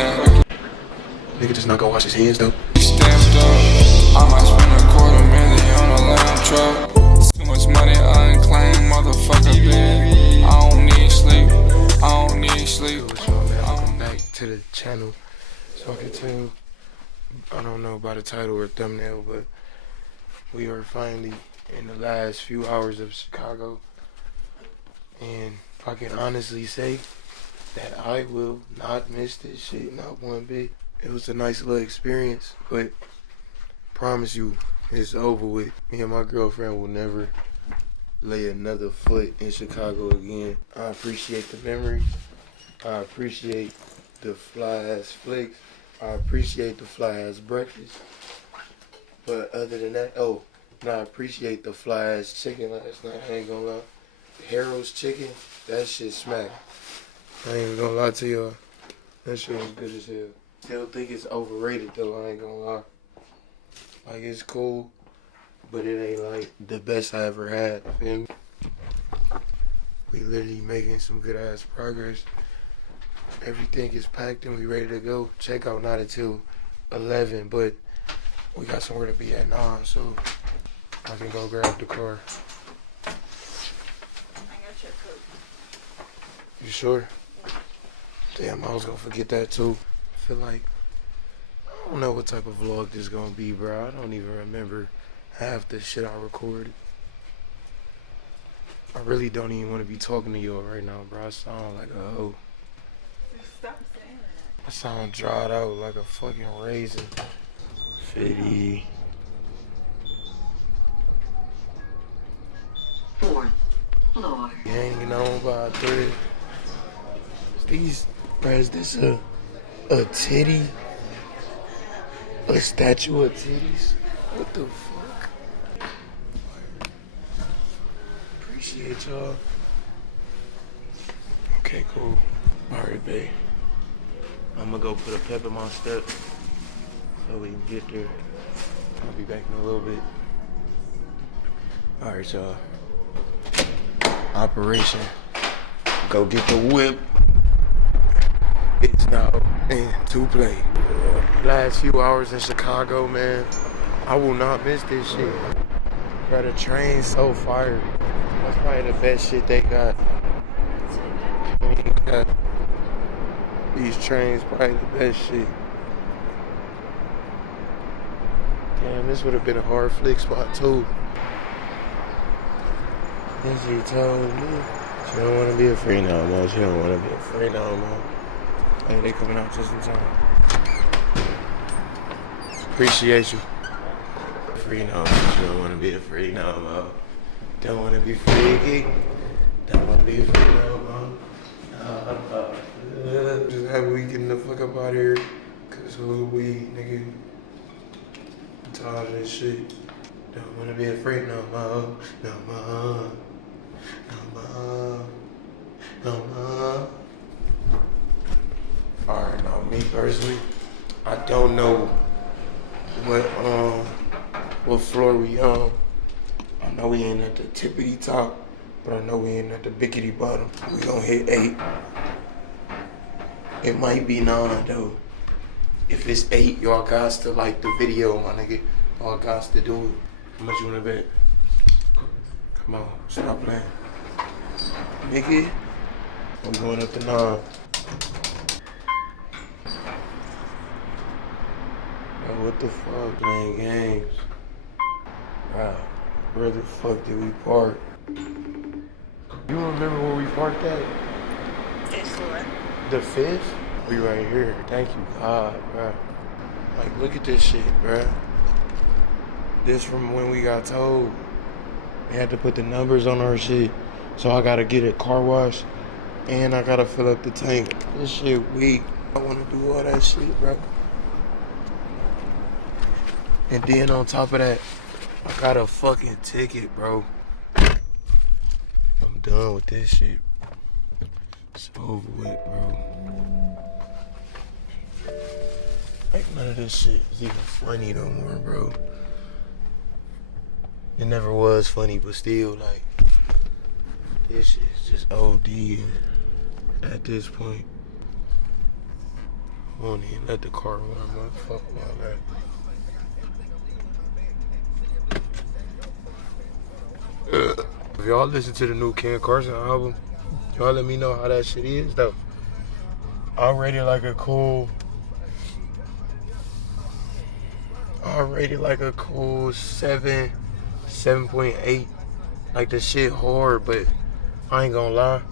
yeah. Nigga just not gonna wash his hands though. Stamped up, I might spend $250,000 on a lamb truck. Too much money unclaimed, motherfucker, bitch. I don't need sleep, I don't need sleep. So man, welcome back to the channel. So I can tell, I don't know about the title or thumbnail, but we are finally in the last few hours of Chicago. And I can honestly say that I will not miss this shit, not one bit. It was a nice little experience, but promise you, it's over with. Me and my girlfriend will never lay another foot in Chicago again. I appreciate the memories. I appreciate the fly-ass flicks. I appreciate the fly-ass breakfast. But other than that, I appreciate the fly-ass chicken last night. I ain't gonna lie. Harold's chicken, that shit smack. I ain't gonna lie to y'all. That shit was good as hell. Still think it's overrated though, I ain't gonna lie. Like, it's cool, but it ain't like the best I ever had, feel me? We literally making some good ass progress. Everything is packed and we ready to go. Checkout not until 11, but we got somewhere to be at 9, so I can go grab the car. I got your coat. You sure? Damn, I was gonna forget that too. I feel like, I don't know what type of vlog this gonna be, bro. I don't even remember half the shit I recorded. I really don't even want to be talking to y'all right now, bro. I sound like a hoe. Stop saying that. I sound dried out like a fucking raisin. 50. Fourth floor. Hanging on by a thread. Is this a titty? A statue of titties? What the fuck? Appreciate y'all. Okay, cool. Alright, babe. I'm gonna go put a pep in my step so we can get there. I'll be back in a little bit. Alright, y'all. Operation. Go get the whip. It's now in to play. Last few hours in Chicago, man. I will not miss this shit. Bro, the train's so fire. That's probably the best shit they got. These trains probably the best shit. Damn, this would have been a hard flick spot too. And she told me she don't want to be afraid no more. She don't want to be afraid no more. Hey, they coming out just in time. Appreciate you. Free no more. She don't want to be afraid no more. Don't want to be freaky. Don't want to be afraid no more. Just happy we getting the fuck up out of here. Cause who we, nigga? I'm tired of this shit. Don't wanna be afraid no more. No more. No more. No more. Alright, now me personally, I don't know what floor we on. I know we ain't at the tippity top, but I know we ain't at the biggity bottom. We gonna hit 8. It might be 9 though. If it's 8, y'all guys to like the video, my nigga. Y'all guys to do it. How much you wanna bet? Come on, stop playing. Nigga, I'm going up to 9. Bro, what the fuck, playing games? Wow, where the fuck did we park? You remember where we parked at? Fifth floor. The 5th? We right here. Thank you, God, bro. Like, look at this shit, bro. This from when we got told. They had to put the numbers on our shit. So I gotta get a car wash and I gotta fill up the tank. This shit weak. I wanna do all that shit, bro. And then on top of that, I got a fucking ticket, bro. I'm done with this shit. It's over with, bro. Like, none of this shit is even funny no more, bro. It never was funny, but still, like, this shit is just OD at this point. I won't even let the car warm up. Fuck all that. If y'all listen to the new Ken Carson album, y'all let me know how that shit is though. I rate it like a cool 7, 7.8. Like the shit hard, but I ain't gonna lie.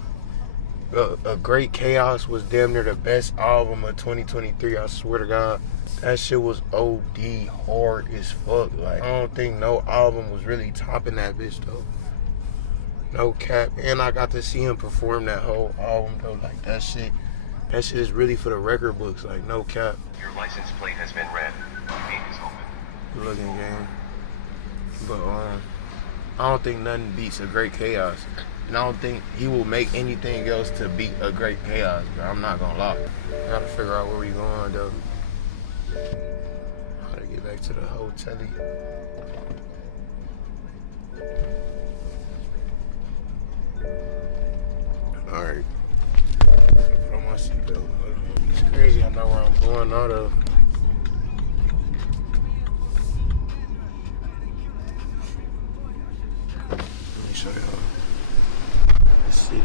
A Great Chaos was damn near the best album of 2023. I swear to God, that shit was OD hard as fuck. Like I don't think no album was really topping that bitch though. No cap. And I got to see him perform that whole album though. Like that shit is really for the record books. Like no cap. Your license plate has been read. Gate is open. Good looking game. But I don't think nothing beats a Great Chaos. And I don't think he will make anything else to beat a Great Chaos, bro. I'm not gonna lie. I gotta figure out where we going though. How to get back to the hotel. Alright. Put on my seatbelt. It's crazy, I know where I'm going out of. Let me show y'all the city.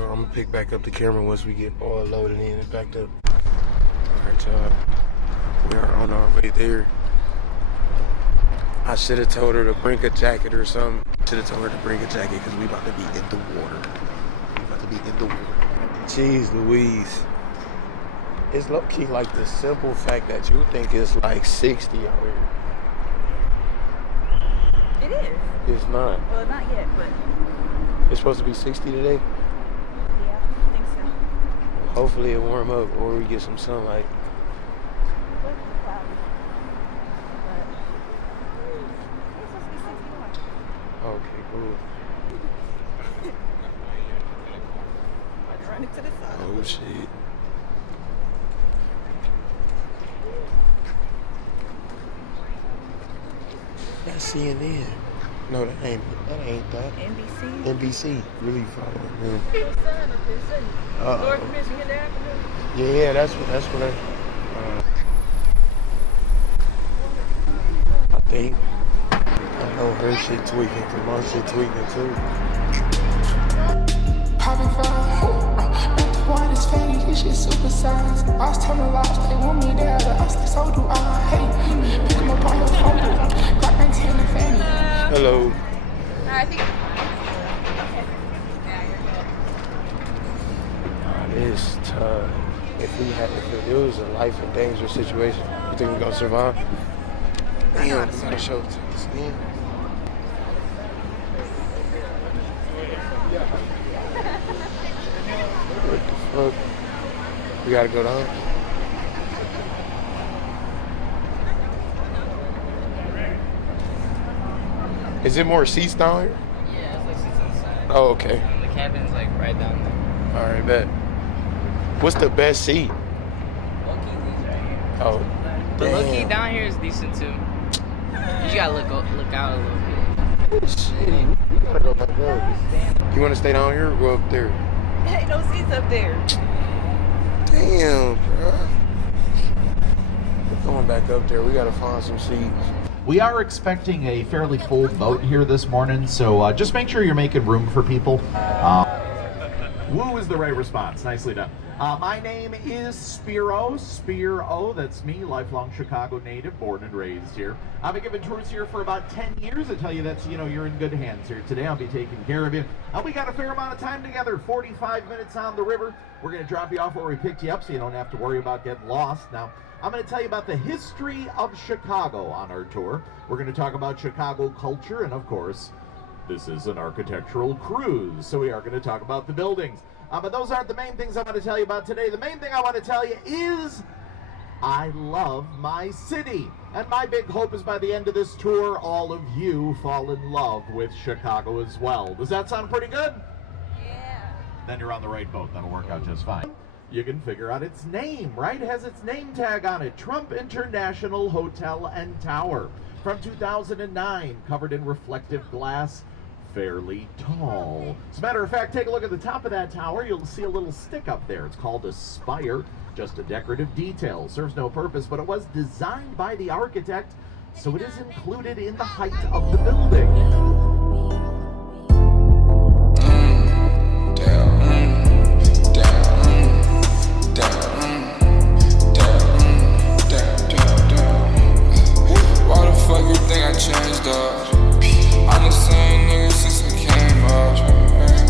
I'm gonna pick back up the camera once we get all loaded in and backed up. Alright, y'all. We are on our way there. I should have told her to bring a jacket or something. Should have told her to bring a jacket because we about to be in the water. We about to be in the water. Jeez Louise. It's low-key like the simple fact that you think it's like 60 out here. It is. It's not. Well, not yet, but It's supposed to be 60 today? yeah, I think so. Hopefully it warm up or we get some sunlight. But it's cloudy. But it's supposed to be 61. Okay, cool. About to run into the sun. Oh shit. That's CNN. No, that ain't that. NBC. NBC. Really following him. North Uh-oh. Michigan Avenue. Yeah, that's what I think. I know her shit tweaking, cause my shit tweaking too. Popping fire, with the water's fatty, this shit super size. I was telling lies, they want me there, but I was like, so do I. Hey, pick 'em up on your phone, got 19 and fanny. Hello. I think. It's tough. If it was a life and danger situation, you think we're gonna survive? Damn, we gotta show it to us again. What the fuck? We gotta go down. Is it more seats down here? Yeah, it's like seats inside. Oh, okay. The cabin's like right down there. All right, bet. What's the best seat? Low-key, these right here. Oh, But low-key damn. down here is decent too. You gotta look out a little bit. Shit, we gotta go back up. You wanna stay down here or go up there? Ain't no seats up there. Damn, bro. We're going back up there. We gotta find some seats. We are expecting a fairly full boat here this morning, so just make sure you're making room for people. Woo is the right response. Nicely done. My name is Spiro. That's me, lifelong Chicago native, born and raised here. I've been giving tours here for about 10 years. I tell you that's, you're in good hands here today. I'll be taking care of you. We got a fair amount of time together, 45 minutes on the river. We're going to drop you off where we picked you up so you don't have to worry about getting lost. Now, I'm going to tell you about the history of Chicago on our tour. We're going to talk about Chicago culture, and of course, this is an architectural cruise, so we are going to talk about the buildings. But those aren't the main things I want to tell you about today. The main thing I want to tell you is I love my city. And my big hope is by the end of this tour, all of you fall in love with Chicago as well. Does that sound pretty good? Yeah. Then you're on the right boat. That'll work out just fine. You can figure out its name, right? It has its name tag on it. Trump International Hotel and Tower. From 2009, covered in reflective glass, fairly tall. As a matter of fact, take a look at the top of that tower. You'll see a little stick up there. It's called a spire, just a decorative detail. Serves no purpose, but it was designed by the architect, so it is included in the height of the building. Changed up. I'm the same nigga since I came up.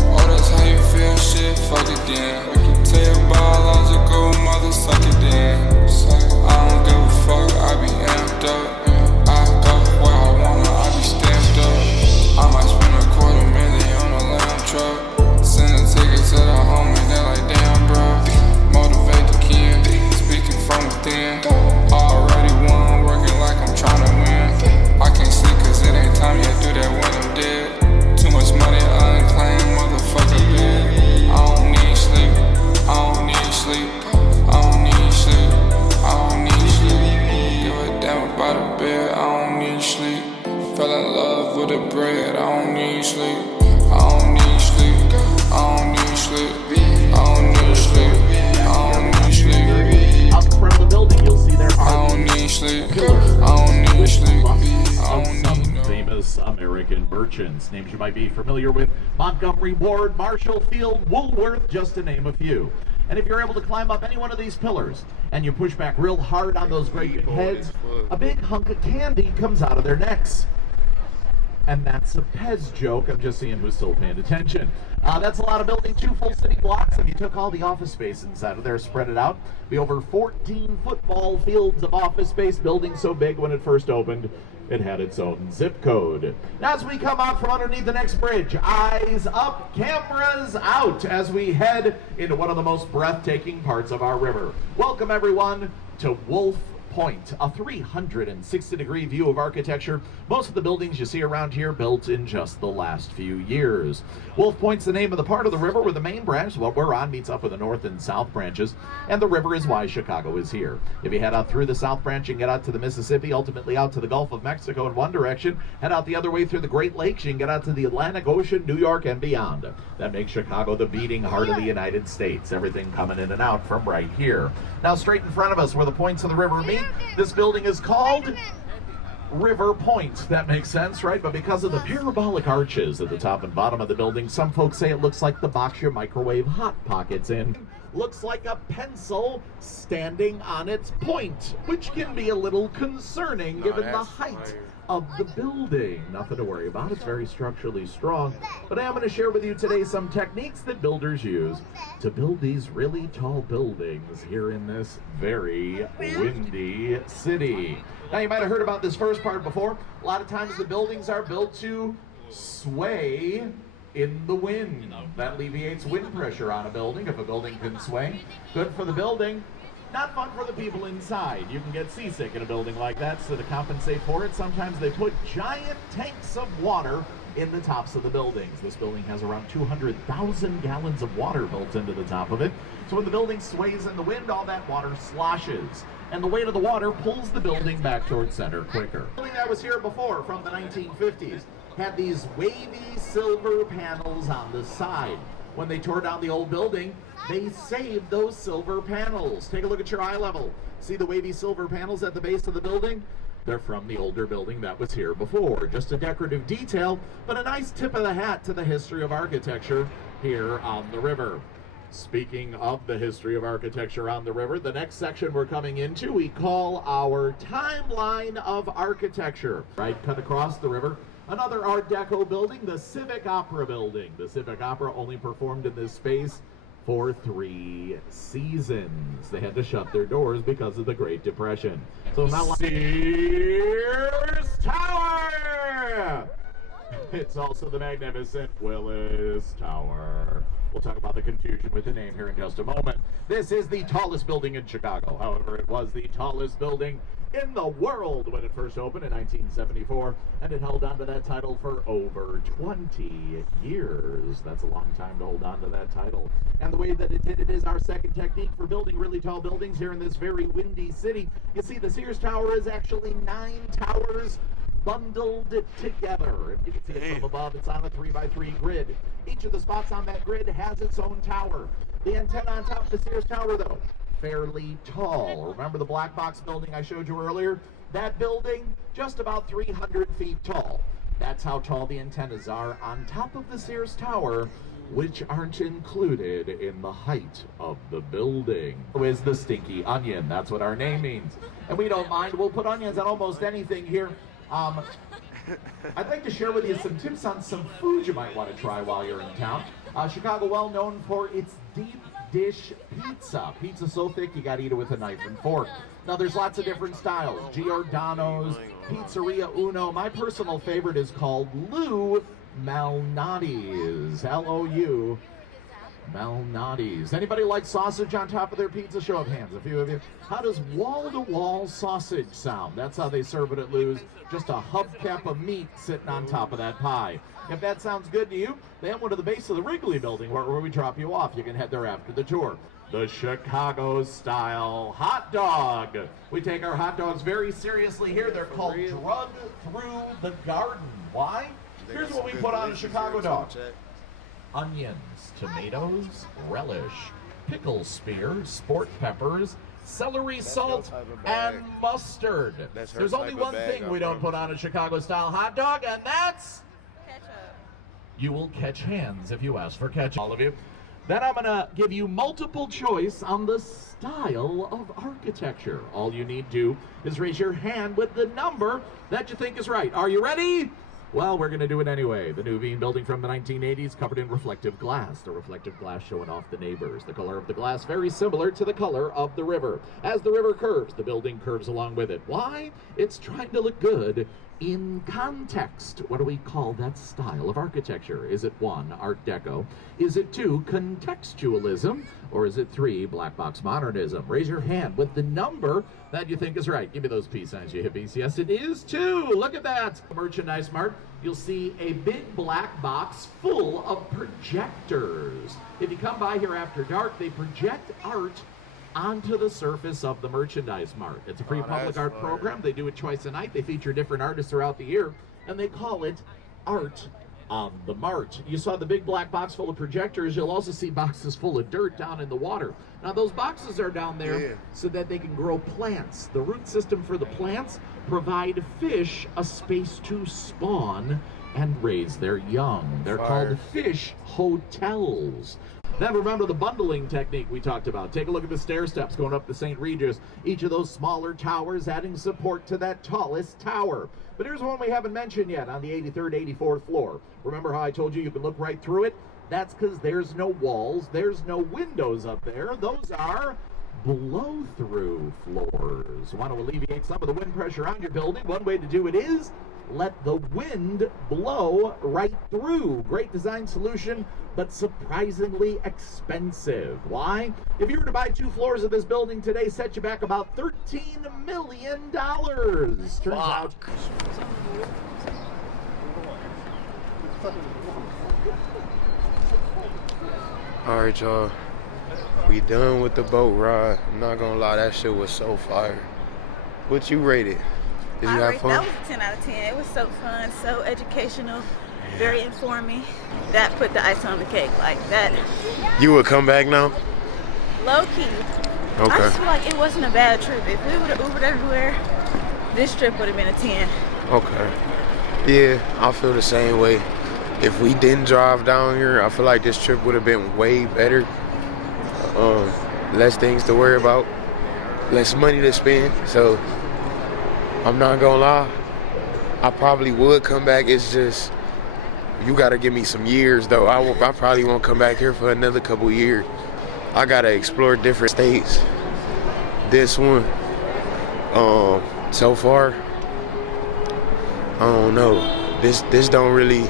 Oh, that's how you feel, shit, fuck it then. Tell your biological mother, suck it then. I don't give a fuck, I be amped up. I go where I wanna, I be stamped up. I might spend $250,000 on a lamb truck. Send a ticket to the homie, they're like, damn, bro. Motivate the kid, speaking from within. Already won, working like I'm trying to win. I can't sleep cause it ain't time yet, do that when I'm dead. Too much money, unclaimed, motherfucker bed. I don't need sleep, I don't need sleep, I don't need sleep, I don't need sleep. Give a damn about the bed, I don't need sleep. Fell in love with the bread, I don't need sleep, I don't need sleep, I don't need sleep, I don't need sleep, I don't need sleep. Out the front of the building, you'll see there I are don't need sleep, I don't need sleep. of some famous American merchants. Names you might be familiar with: Montgomery Ward, Marshall Field, Woolworth, just to name a few. And if you're able to climb up any one of these pillars and you push back real hard on those great big heads, a big hunk of candy comes out of their necks. And that's a Pez joke. I'm just seeing who's still paying attention. That's a lot of building 2 full city blocks. If you took all the office space inside of there, spread it out, be over 14 football fields of office space. Building so big when it first opened, it had its own zip code. Now as we come out from underneath the next bridge, eyes up, cameras out, as we head into one of the most breathtaking parts of our river. Welcome everyone to Wolf Point, a 360-degree view of architecture. Most of the buildings you see around here built in just the last few years. Wolf Point's the name of the part of the river where the main branch, what we're on, meets up with the north and south branches, and the river is why Chicago is here. If you head out through the south branch and get out to the Mississippi, ultimately out to the Gulf of Mexico in one direction, head out the other way through the Great Lakes, you can get out to the Atlantic Ocean, New York, and beyond. That makes Chicago the beating heart of the United States. Everything coming in and out from right here. Now straight in front of us where the points of the river meet, this building is called River Point. That makes sense, right? But because of the parabolic arches at the top and bottom of the building, some folks say it looks like the box your microwave Hot Pockets in. Looks like a pencil standing on its point, which can be a little concerning given the height of the building. Nothing to worry about, it's very structurally strong. But I am going to share with you today some techniques that builders use to build these really tall buildings here in this very windy city. Now you might have heard about this first part before. A lot of times the buildings are built to sway in the wind. That alleviates wind pressure on a building. If a building can sway, good for the building. Not fun for the people inside. You can get seasick in a building like that, so to compensate for it, sometimes they put giant tanks of water in the tops of the buildings. This building has around 200,000 gallons of water built into the top of it. So when the building sways in the wind, all that water sloshes. And the weight of the water pulls the building back towards center quicker. The building that was here before from the 1950s had these wavy silver panels on the side. When they tore down the old building, they saved those silver panels. Take a look at your eye level. See the wavy silver panels at the base of the building? They're from the older building that was here before. Just a decorative detail, but a nice tip of the hat to the history of architecture here on the river. Speaking of the history of architecture on the river, the next section we're coming into we call our timeline of architecture. Right, cut across the river. Another Art Deco building, the Civic Opera building. The Civic Opera only performed in this space for 3 seasons. They had to shut their doors because of the Great Depression. So now Sears Tower! It's also the magnificent Willis Tower. We'll talk about the confusion with the name here in just a moment. This is the tallest building in Chicago. However, it was the tallest building in the world when it first opened in 1974, and it held on to that title for over 20 years. That's a long time to hold on to that title. And the way that it did it is our second technique for building really tall buildings here in this very windy city. You see, the Sears Tower is actually 9 towers bundled together. If you can see it from above, it's on a 3x3 grid. Each of the spots on that grid has its own tower. The antenna on top of the Sears Tower, though, fairly tall. Remember the black box building I showed you earlier? That building, just about 300 feet tall. That's how tall the antennas are on top of the Sears Tower, which aren't included in the height of the building. Is the stinky onion. That's what our name means. And we don't mind. We'll put onions on almost anything here. I'd like to share with you some tips on some food you might want to try while you're in town. Chicago, well known for its deep dish pizza. Pizza so thick you gotta eat it with a knife and fork. Now there's lots of different styles. Giordano's, Pizzeria Uno. My personal favorite is called Lou Malnati's. L-O-U Malnati's. Anybody like sausage on top of their pizza? Show of hands, a few of you. How does wall-to-wall sausage sound? That's how they serve it at Lou's. Just a hubcap of meat sitting on top of that pie. If that sounds good to you, they have one at the base of the Wrigley building where we drop you off. You can head there after the tour. The Chicago-style hot dog. We take our hot dogs very seriously here. They're called Drug Through the Garden. Why? Here's what we put on a Chicago dog. Onions, tomatoes, relish, pickle spear, sport peppers, celery salt, and mustard. There's only one thing we don't put on a Chicago-style hot dog, and that's Ketchup. you will catch hands if you ask for ketchup, all of you. Then I'm gonna give you multiple choice on the style of architecture. All you need to do is raise your hand with the number that you think is right. Are you ready? Well, we're going to do it anyway. The new Bean building from the 1980s covered in reflective glass. The reflective glass showing off the neighbors. The color of the glass very similar to the color of the river. As the river curves, the building curves along with it. Why? It's trying to look good in context. What do we call that style of architecture? Is it 1, Art Deco? Is it 2, contextualism? Or is it 3, black box modernism? Raise your hand with the number that you think is right. Give me those peace signs, you hippies. Yes, it is 2. Look at that. Merchandise Mart, you'll see a big black box full of projectors. If you come by here after dark, they project art onto the surface of the Merchandise Mart. It's a free public art program. They do it twice a night. They feature different artists throughout the year, and they call it Art on the Mart. You saw the big black box full of projectors. You'll also see boxes full of dirt down in the water. Now those boxes are down there so that they can grow plants. The root system for the plants provide fish a space to spawn and raise their young. They're called fish hotels. Then remember the bundling technique we talked about. Take a look at the stair steps going up to St. Regis. Each of those smaller towers adding support to that tallest tower. But here's one we haven't mentioned yet on the 83rd, 84th floor. Remember how I told you can look right through it? That's because there's no walls, there's no windows up there. Those are blow-through floors. Want to alleviate some of the wind pressure on your building? One way to do it is let the wind blow right through. Great design solution, but surprisingly expensive. Why? If you were to buy 2 floors of this building today, set you back about $13 million. Turns out. All right, y'all. We done with the boat ride. I'm not gonna lie, that shit was so fire. What you rated? Did you have fun? That was a 10 out of 10. It was so fun, so educational, very informing. That put the ice on the cake like that. You would come back now? Low key. Okay. I just feel like it wasn't a bad trip. If we would have Ubered everywhere, this trip would have been a 10. Okay. Yeah, I feel the same way. If we didn't drive down here, I feel like this trip would have been way better. Less things to worry about, less money to spend. So I'm not gonna lie, I probably would come back. It's just you gotta give me some years though. I probably won't come back here for another couple years. I gotta explore different states. This one, so far, I don't know. This don't really.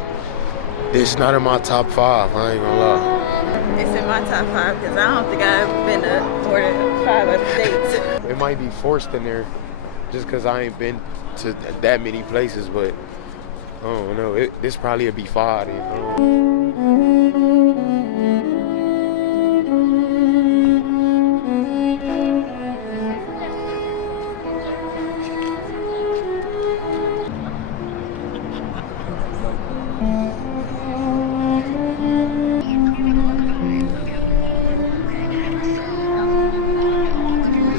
This not in my top 5. I ain't gonna lie. It's in my top 5 because I don't think I've been to more than 5 other states. It might be forced in there, just because I ain't been to that many places. But I don't know. This probably a B5. You know?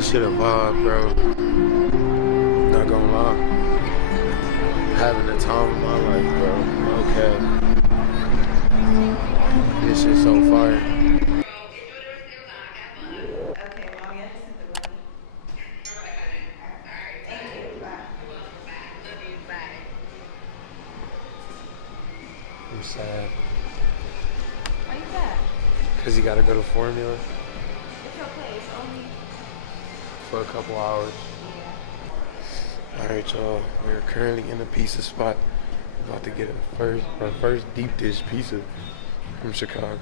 Shit a vibe, bro. Not gonna lie. Having the time of my life, bro. Okay. This shit's so fire. Okay, Mommy, I just sent the money. Thank you. Bye. I'm sad. Why you sad? Cause you gotta go to Formula It's okay. It's only. for a couple hours. Alright, y'all. We're currently in a pizza spot. We're about to get our first deep dish pizza from Chicago.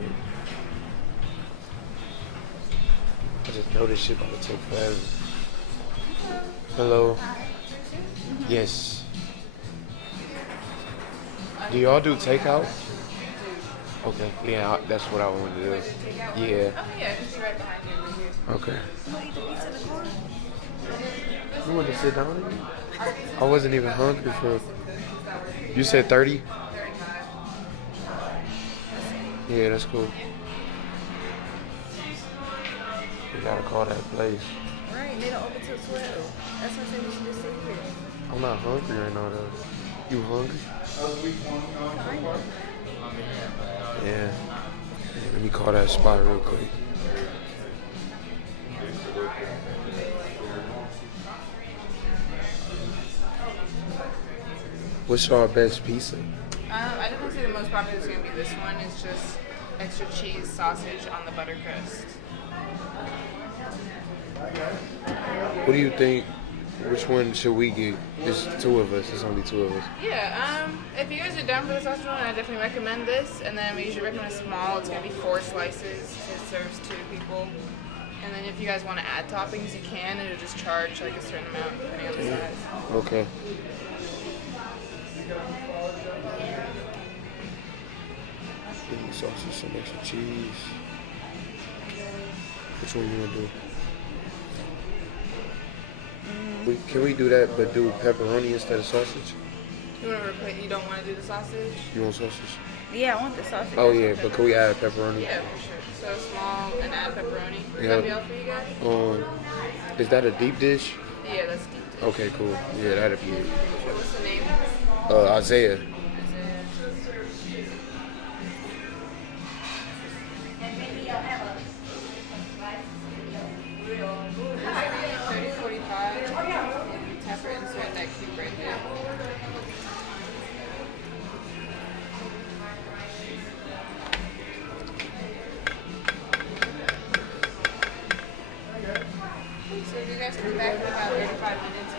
I just know this shit about to take forever. Hello. Yes. Do y'all do takeout? Okay. Yeah, that's what I wanted to do. Yeah. Oh yeah, it's right behind you over here. Okay. You want to eat the pizza in the car? You want to sit down again? I wasn't even hungry for. You said 30? Yeah, that's cool. We gotta call that place. Right, they don't open till 12. That's why I said we should just sit here. I'm not hungry right now though. You hungry? Yeah. Yeah, let me call that spot real quick. What's your best pizza? I definitely say the most popular is going to be this one. It's just extra cheese sausage on the butter crust. What do you think? Which one should we get? There's 2 of us. There's only 2 of us. Yeah, if you guys are down for the sausage one, I definitely recommend this. And then we usually recommend a small. It's going to be 4 slices. It serves 2 people. And then if you guys want to add toppings, you can. It'll just charge like a certain amount depending on the size. Okay. Sausage, some extra cheese. Which one you want to do? Can we do that, but do pepperoni instead of sausage? You want to replace? You don't want to do the sausage? You want sausage? Yeah, I want the sausage. Oh yeah, but can we add pepperoni? Yeah, for sure. So small and add pepperoni. Would Yeah. that be all for you guys? Is that a deep dish? Yeah, that's deep dish. Okay, cool. Yeah, that'd be it. What's the name? Isaiah. Insert that cube right there. So you guys come back in about 35 minutes.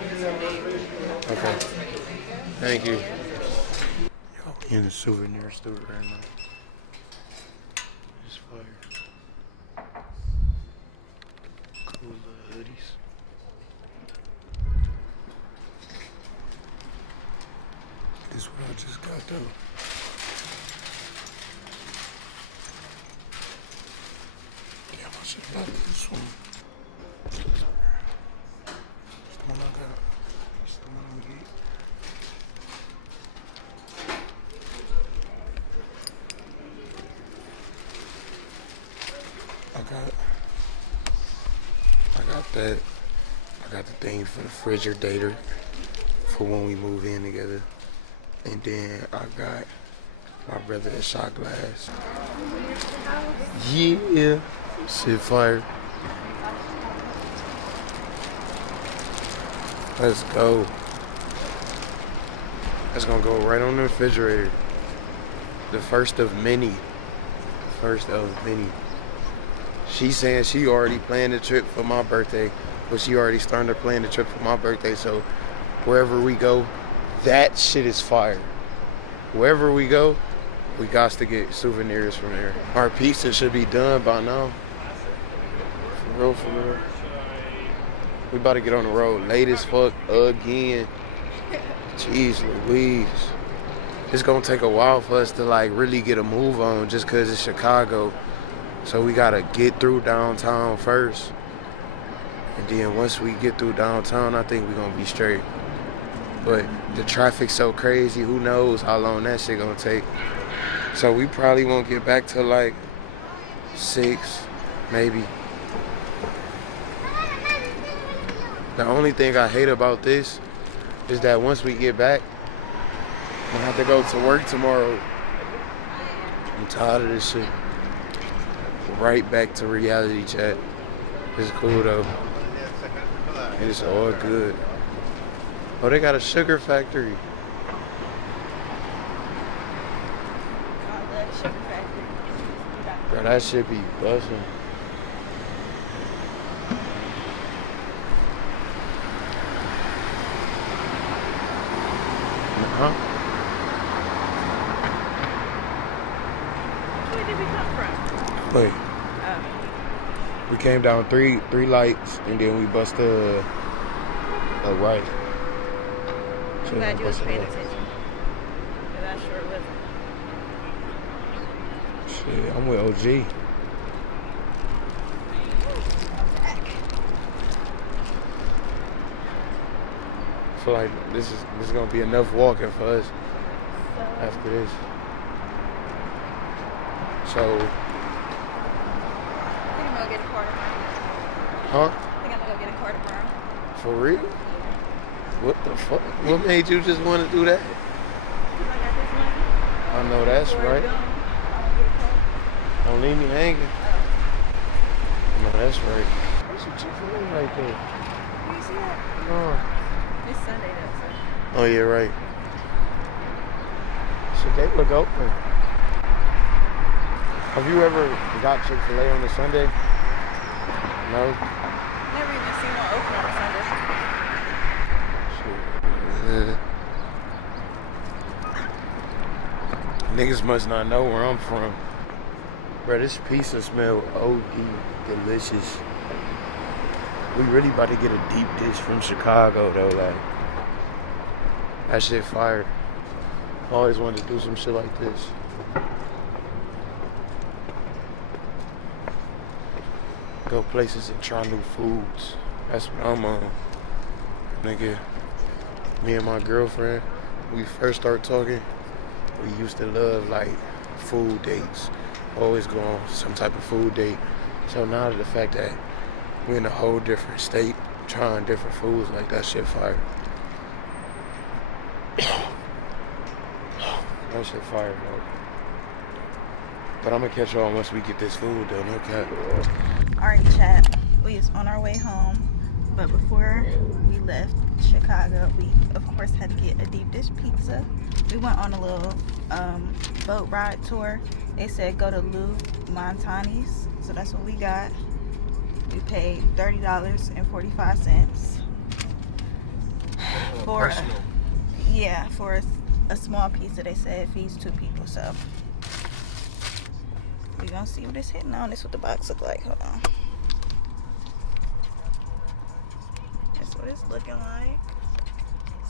Okay. Thank you. Yo, we in the souvenir store right now. It's fire. Cool little hoodies. This is what I just got though. Damn, I should have got this one. It's the one I got. It's the one I'm gonna get. I got that. I got the thing for the refrigerator for when we move in together. And then I got my brother a shot glass. Yeah. Shit fire. Let's go. That's gonna go right on the refrigerator. The first of many. First of many. She's saying she already planned the trip for my birthday, but she already started to plan the trip for my birthday, so wherever we go, that shit is fire. wherever we go, we got to get souvenirs from there. Our pizza should be done by now. For real, for real. We about to get on the road late as fuck again. Jeez Louise. It's gonna take a while for us to like really get a move on just cause it's Chicago. So we gotta get through downtown first. And then once we get through downtown, I think we're gonna be straight. But the traffic's so crazy, who knows how long that shit gonna take. So we probably won't get back till like 6, maybe. The only thing I hate about this is that once we get back, I'm gonna have to go to work tomorrow. I'm tired of this shit. Right back to reality chat. It's cool though. It's all good. Oh, they got a sugar factory. Bro, that shit be busting. Huh? Where did we come from? Wait. We came down three lights and then we busted a right. I'm glad you was paying attention. Because I sure wasn't. Shit, I'm with OG. I feel like this is gonna be enough walking for us after this. So, I think I'm gonna get a car tomorrow. huh? I think I'm gonna go get a car tomorrow. For real? What the fuck? What made you just want to do that? Because I got this money. I know that's Before right. it's gone, I won't get a car. Don't leave me hanging. No, that's right. There's some Chick-fil-A right there. Do you see that? No. It's Sunday though, so. Oh, yeah, right. Should they look open? Have you ever got Chick-fil-A on a Sunday? No? Never even seen one open on a Sunday. Shit. Niggas must not know where I'm from. Bro, this pizza smell OD delicious. We really about to get a deep dish from Chicago though, like. That shit fire. I always wanted to do some shit like this. Go places and try new foods. That's what I'm on. Nigga, me and my girlfriend, we first started talking, we used to love like food dates. Always go on some type of food date. So now the fact that we're in a whole different state, trying different foods, like that shit fire. That shit fire, bro. But I'm gonna catch y'all once we get this food done, okay? Alright, chat. We is on our way home, but before we left Chicago, we of course had to get a deep dish pizza. We went on a little boat ride tour. They said go to Lou Montani's, so that's what we got. We paid $30.45 for for a small pizza. They said it feeds 2 people, so we gonna see what it's hitting on. This is what the box look like. Hold on. That's what it's looking like.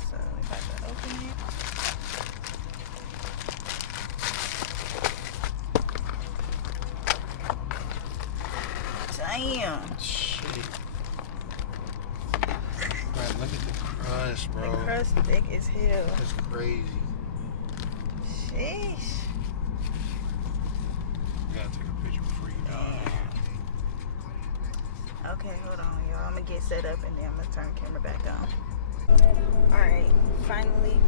So we got to open it. Damn. Shit. Man, look at the crust, bro. The crust thick as hell. That's crazy. Sheesh. You gotta take a picture before you die. Okay, hold on, y'all. I'm gonna get set up and then I'm gonna turn the camera back on. Alright, finally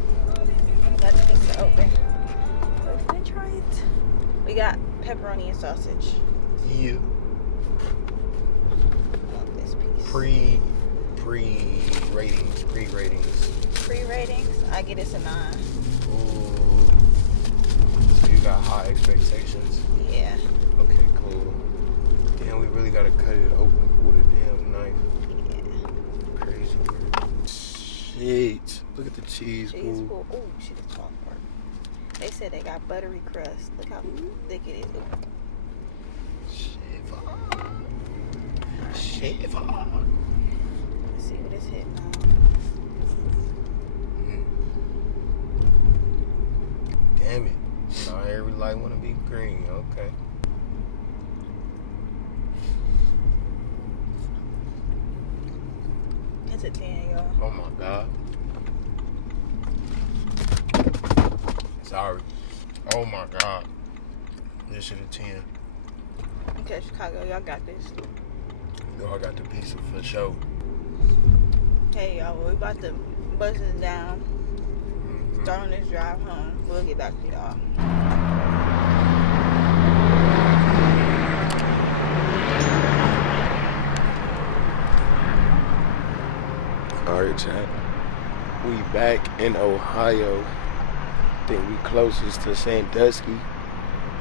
got the pizza open. Open and try it. We got pepperoni and sausage. Yeah. Love this piece. Pre-ratings. Pre-ratings? I get this a 9. Ooh. So you got high expectations. Yeah. Okay, cool. Damn, we really gotta cut it open with a damn knife. Yeah. Crazy. Shit. Look at the cheese, Cheese cool. pool. Oh, shit, it's falling apart. They said they got buttery crust. Look how thick it is. Shiva. Let's see what it's hitting on. Damn it. Not every light wanna be green. Okay. It's a 10, y'all. Oh my God. Sorry. Oh my God. This shit a 10. Okay, Chicago, y'all got this. Yo, I got the pizza for sure. Hey, y'all, we about to bust it down. Start on this drive home. We'll get back to y'all. Alright, chat. We back in Ohio. I think we closest to Sandusky.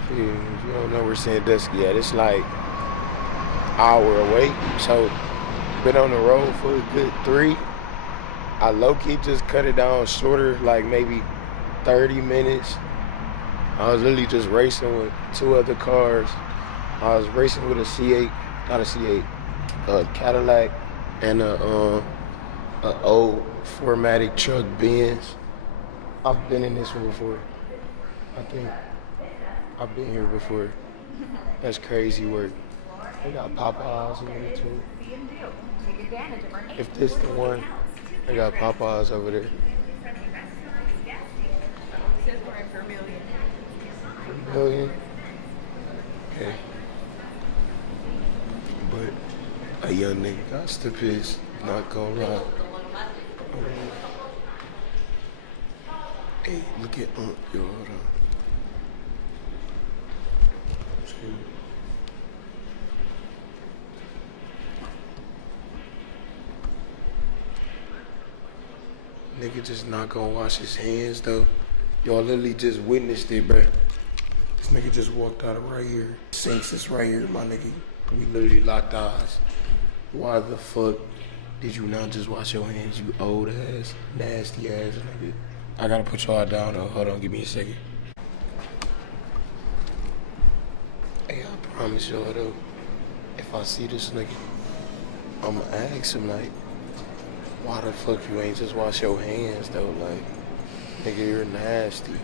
If you don't know where Sandusky at, it's like hour away. So been on the road for a good 3. I low-key just cut it down shorter, like maybe 30 minutes. I was literally just racing with 2 other cars. I was racing with a C8, not a C8, a Cadillac and a old 4MATIC truck Benz. I've been in this one before. I think I've been here before. That's crazy work. They got Popeyes in here too. If this the one, they got Popeyes over there. For million. Million? Okay. But a young nigga got to piss, not gonna lie. Hey, look at yo, hold on. Excuse me. Nigga just not gonna wash his hands though. Y'all literally just witnessed it, bruh. This nigga just walked out of right here. Sinks is right here, my nigga. We literally locked eyes. Why the fuck did you not just wash your hands, you old ass, nasty ass nigga? I gotta put y'all down though. Hold on, give me a second. Hey, I promise y'all though, if I see this nigga, I'ma ask him like, why the fuck you ain't just wash your hands though? Like, nigga, you're nasty.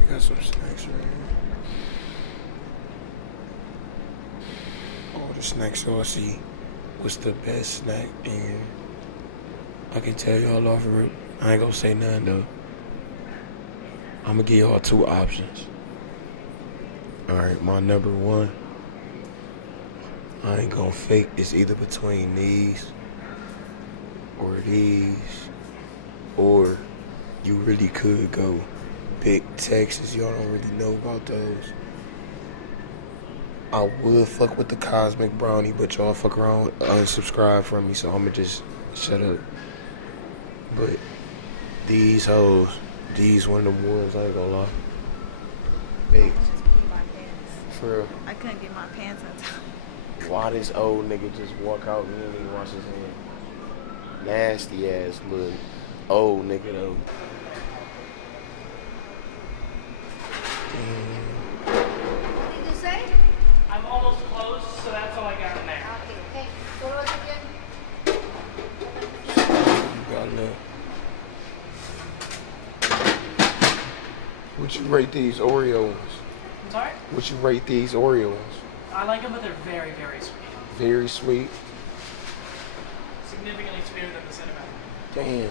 We got some snacks right here. Oh, the snack saucy was the best snack in here. I can tell y'all off of it. I ain't gonna say nothing though. I'm gonna give y'all 2 options. Alright, my number 1. I ain't gonna fake. It's either between these or these, or you really could go pick Texas. Y'all don't really know about those. I would fuck with the Cosmic Brownie, but y'all fuck around, unsubscribe from me, so I'ma just shut up. But these hoes, these one of them ones, I ain't gonna lie. Hey, Just pee my pants. for real. I couldn't get my pants untied. Why this old nigga just walk out and he ain't even wash his hands? Nasty ass little old nigga though. What did you say? I'm almost closed, so that's all I got in there. Okay. What was it again? You got enough. What you rate these Oreo ones? I'm sorry? What you rate these Oreo ones? I like them, but they're very, very sweet. Very sweet. Significantly sweeter than the cinnamon. Damn.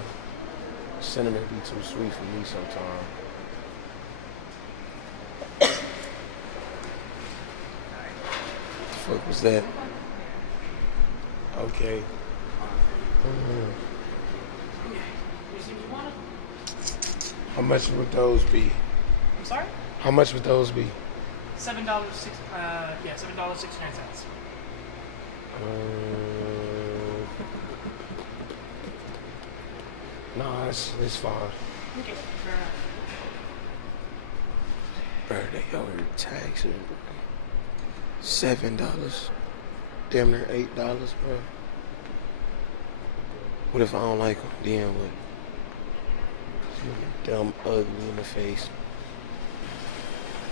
Cinnamon be too sweet for me sometimes. The fuck was that? Okay. How much would those be? I'm sorry? How much would those be? $7.69. Nah, it's fine. Okay, fair enough. Bro, they over here taxing. $7. Damn near $8, bro. What if I don't like them? Damn, what? Dumb, ugly in the face.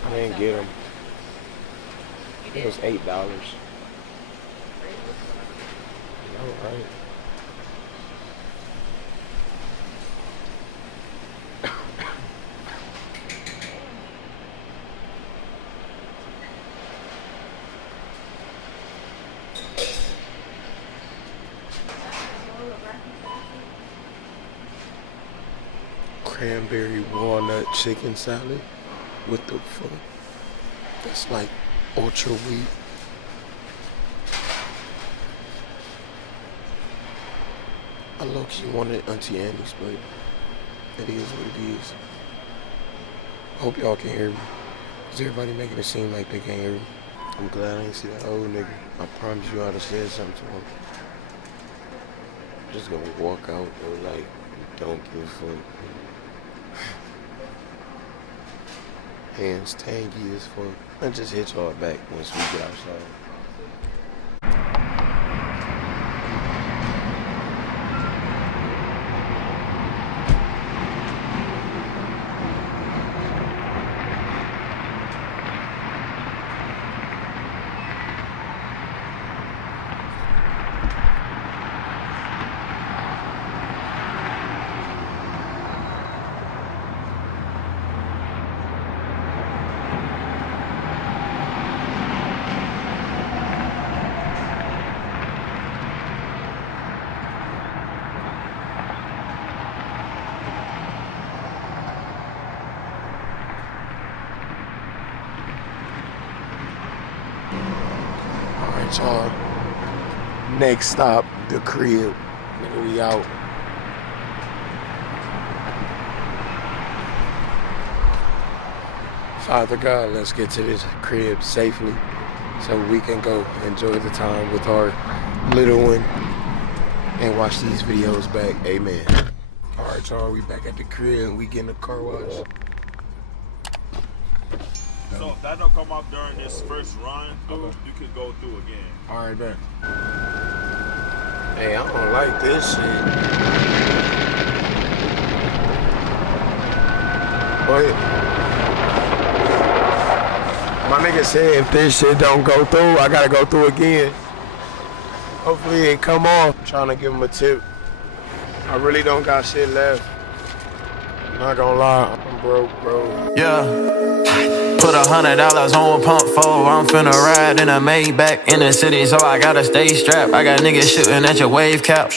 I didn't get them. It was $8. No, right? Cranberry walnut chicken salad. What the fuck? That's like ultra wheat. I low-key wanted Auntie Annie's, but it is what it is. I hope y'all can hear me. Is everybody making it seem like they can't hear me? I'm glad I didn't see that old nigga. I promise you I'd have said something to him. Just gonna walk out though, like, don't give a fuck. Hands tangy as fuck. I just hit y'all back once we get outside. Y'all. Next stop, the crib. Nigga, we out. Father God, let's get to this crib safely so we can go enjoy the time with our little one and watch these videos back. Amen. Alright, y'all, we back at the crib. We getting a car wash. So if that don't come up during this first run, you could go through again. Alright, bet. Hey, I don't like this shit. Wait. My nigga said if this shit don't go through, I gotta go through again. Hopefully it come off. I'm trying to give him a tip. I really don't got shit left. I'm not gonna lie, I'm broke, bro. Yeah. Put $100 on pump 4. I'm finna ride in a Maybach in the city, so I gotta stay strapped. I got niggas shooting at your wave cap.